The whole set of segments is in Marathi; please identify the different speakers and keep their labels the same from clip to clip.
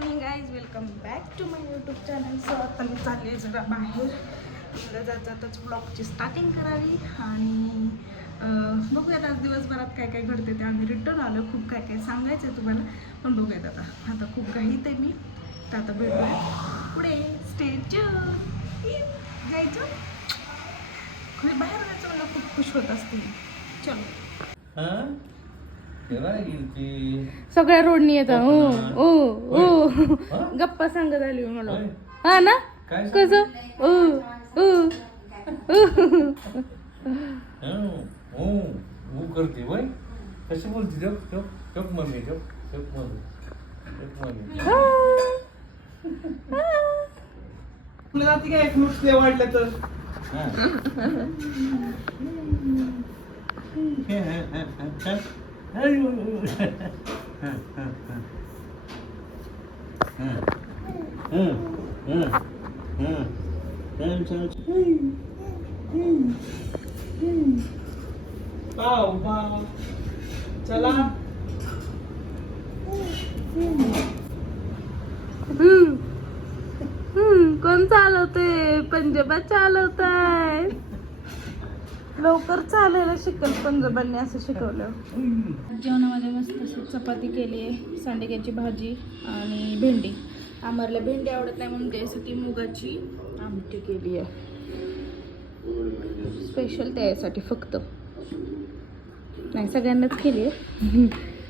Speaker 1: Morning guys welcome back to my YouTube channel so आता मी चालले जरा बाहेर. मला जात जाताच ब्लॉगची स्टार्टिंग करावी. आणि बघूयात आज दिवसभरात काय काय घडते ते. आम्ही रिटर्न आलो खूप काय काय सांगायचं आहे तुम्हाला. पण बघूयात आता. आता खूप काही ते मी. तर आता भेटूया. पुढे. स्टेज जायचं? बाहेर जायचं मला खूप खुश होत असते चलो. सगळ्या रोडनी येतात ओ ओ ओ
Speaker 2: हा?
Speaker 1: गप्पा सांगत आली मला
Speaker 2: होय.
Speaker 1: हा ना?
Speaker 2: काय
Speaker 1: कसं? ओ ओ
Speaker 2: हं, हो, हो करते वय कशी बोलते? जप जप जप मम्मी जप जप मम्मी. जप मम्मी.
Speaker 3: तुला जाते काय फ्रुट्स लय वाढलं तर?
Speaker 2: हा. हे, हे, हे, हे, हे. अरे, अरे, अरे. हं, हं, हं. हं. हं, हं, हं. चल, चल, चल.
Speaker 3: पाव पाव चला
Speaker 1: हम्म. हम्म, कोण चालवते पंजाबात चालवताय लवकर चालायला शिकल पंजाबांनी असं शिकवलं. जेवणामध्ये मस्त अशी चपाती केली आहे सांडग्याची भाजी आणि भेंडी. आम्हाला भेंडी आवडत नाही म्हणून त्यासाठी मुगाची आमटी केली आहे. स्पेशल त्यासाठी फक्त. नाही सगळ्यांनाच केली आहे.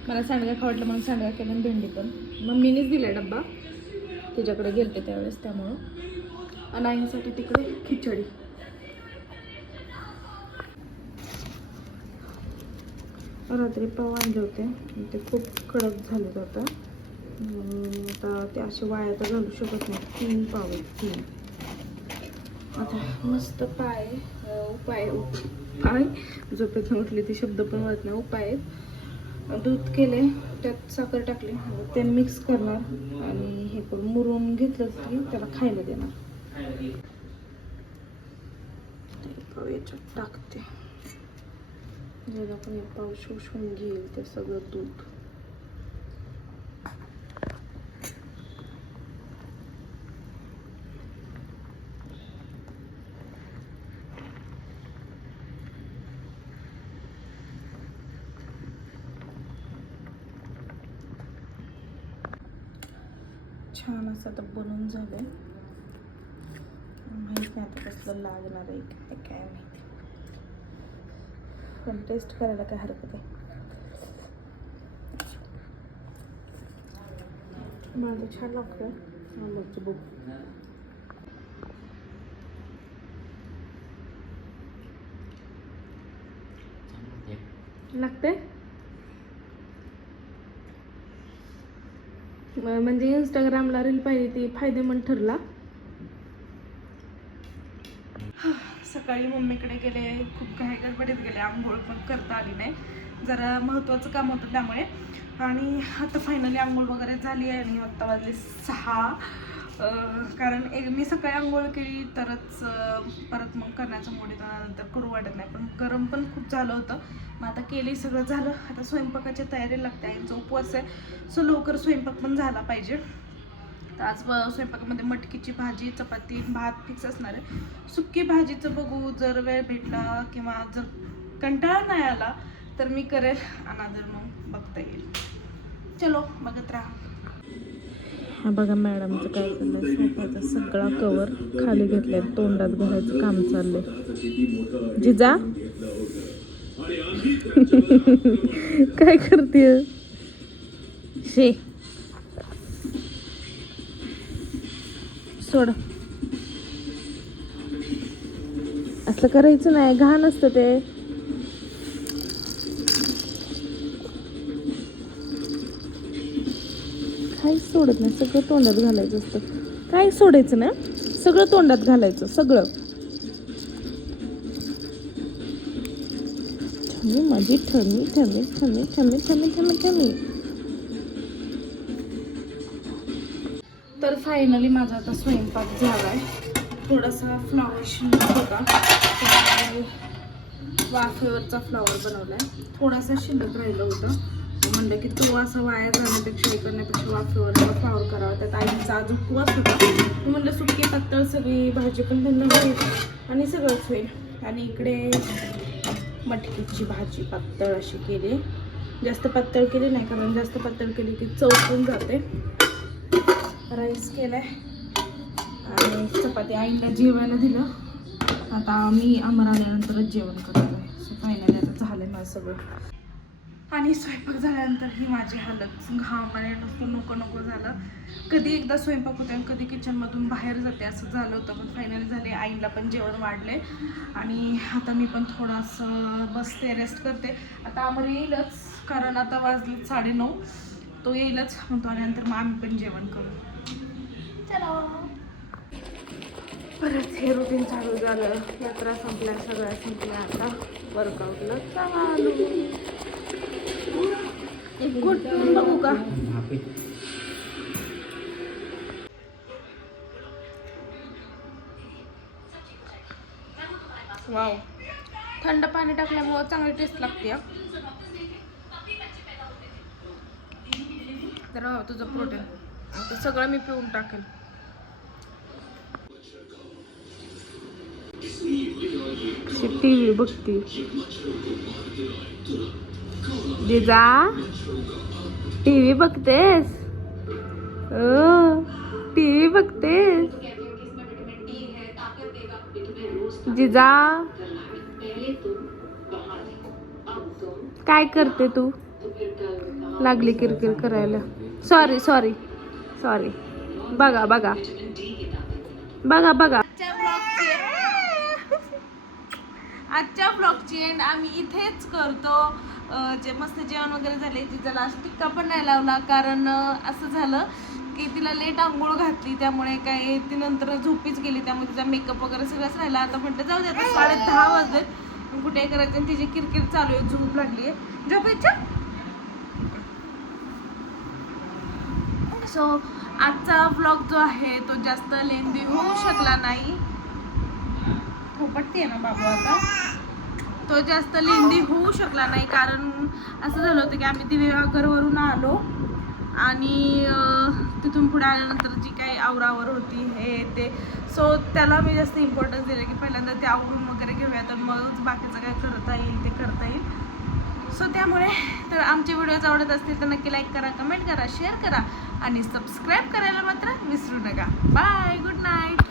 Speaker 1: मला सांडगा खावडलं म्हणून सांडगा केला आणि भेंडी पण. मम्मीनेच दिला डब्बा. तिच्याकडे गेलते त्यावेळेस त्यामुळं. आणि आईसाठी तिकडे खिचडी. रात्री पाव आणले होते. ते खूप कडक झालेत आता. आता ते असे वाया तर घालू शकत नाही. तीन पाव आहेत तीन. आता मस्त पाय उपाय पाय झोपेतून उठले ते शब्द पण वाटत नाही. उपाय आहेत. दूध केले त्यात साखर टाकली. ते मिक्स करणार. आणि हे करून मुरून घेतलं की त्याला खायला देणार. ते याच्यात टाकते. जेव्हा पण हे पाव शोषून घेईल ते सगळं दूध छान असं आता बनवून झालंय माहीत नाही आता कसलं लागणार आहे काय काय माहिती पण टेस्ट करायला काय हरकत आहे? माझं छान लागतं आंबाची बुक लागते म्हणजे इंस्टाग्रामला रील पाहिली ती फायदेमंद ठरला. सकाळी मम्मीकडे गेले खूप काही गडबडीत गेले आंघोळ पण करता आली नाही. जरा महत्त्वाचं काम होतं त्यामुळे. आणि आता फायनली आंघोळ वगैरे झाली आहे आणि आत्ता वाजले सहा. कारण एक मी सकाळी आंघोळ केली तरच परत मग करण्याचं मोड येतं नंतर करू वाटत नाही. पण गरम पण खूप झालं होतं. मग आता केली सगळं झालं. आता स्वयंपाकाची तयारी लागते आईचा उपवास आहे सो लवकर स्वयंपाक पण झाला पाहिजे. तर आज स्वयंपाकामध्ये मटकीची भाजी चपाती भात फिक्स असणार आहे. सुक्की भाजीचं बघू जर वेळ भेटला किंवा जर कंटाळा नाही आला तर मी करेल अनादर मग बघता येईल. चलो बघत राहा. हा बघा मॅडमचं काय चाललंय सोफ्याचा सगळा कवर खाली घेतलाय. तोंडात घालायचं काम चाललंय. जिजा? काय करते शे. सोड. असं करायचं नाही घाण असतं ते. काहीच सोडत नाही सगळं तोंडात घालायचं असतं. काय सोडायचं नाही सगळं तोंडात घालायचं सगळं. ठमी माझी ठमी ठमी ठमी ठमी ठमी ठमी ठमी. तर फायनली माझा आता स्वयंपाक झाला आहे थोडासा फ्लॉवर शिल्लक होता. वाफेवरचा फ्लॉवर बनवला आहे थोडासा शिल्लक राहिलं होतं. म्हणलं की तो असा वाया जाण्यापेक्षा हे करण्यापेक्षा वाफेवरचा फ्लावर करावा. त्यात आईचा आज उपवास होता. मी म्हणलं सुकी पातळ सगळी भाजी पण त्यांना होईल आणि सगळंच होईल. आणि इकडे मटकीची भाजी पातळ अशी केली. जास्त पातळ केली नाही कारण जास्त पातळ केली की पण जाते. राईस केलाय. आणि चपाती आईला जेवायला दिलं. आता मी अमर आल्यानंतरच जेवण करतो सो फायनली आता झालं माझं सगळं. आणि स्वयंपाक झाल्यानंतर ही माझी हालत. घाम आणि नुसतं नको नको झालं. कधी एकदा स्वयंपाक होते आणि कधी किचनमधून बाहेर जाते असं झालं होतं. पण फायनली झाले. आईला पण जेवण वाढले आणि आता मी पण थोडंसं बसते रेस्ट करते. आता अमर येईलच. कारण आता वाजले साडेनऊ. तो येईलच. म्हणतो आल्यानंतर मग आम्ही पण जेवण करू. परत हे रुटीन चालू झालं. यात्रा संपल्या सगळ्या संपल्या आता. वर्कआउटला चालू एक बघू का? वाव थंड पाणी टाकल्यामुळं चांगली टेस्ट लागते हं. तर हो, तुझं प्रोटीन सगळं मी पिऊन टाकेल. टी व्ही बघती. जिजा टी व्ही बघतेस? टी व्ही बघतेस? जिजा काय करते तू? लागली किरकिर करायला. सॉरी सॉरी सॉरी बघा बघा. बघा बघा आजच्या ब्लॉगची आजच्या ब्लॉगची एंड आम्ही इथेच करतो. जे मस्त जेवण वगैरे झाले तिचा लास्ट टिक्का पण नाही लावला. कारण असं झालं की तिला लेट आंघोळ घातली. त्यामुळे काय ती नंतर झोपीच गेली. त्यामुळे तिचा मेकअप वगैरे सगळंच राहिला. आता म्हटलं जाऊ दे आता साडे दहा वाजले कुठे करायचं? आणि तिची किरकिर चालू आहे. झोप लागली आहे. झोपायच्या सो आजचा ब्लॉग जो आहे तो जास्त लेंदी होऊ शकला नाही. थोपटते ना बाबू आता? तो जास्त लेंदी होऊ शकला नाही कारण असं झालं होतं की आम्ही दिवेघरवरून आलो आणि तिथून पुढे आल्यानंतर जी काही आवरावर होती हे ते. सो त्याला मी जास्त इम्पॉर्टन्स दिलं की पहिल्यांदा ते आवरून वगैरे घेऊया तर मगच बाकीचं काय करता येईल ते करता येईल. सो त्यामुळे तर आमचे व्हिडिओज आवडत असतील तर नक्की लाईक करा कमेंट करा शेअर करा आणि सबस्क्राईब करायला मात्र विसरू नका. Bye good night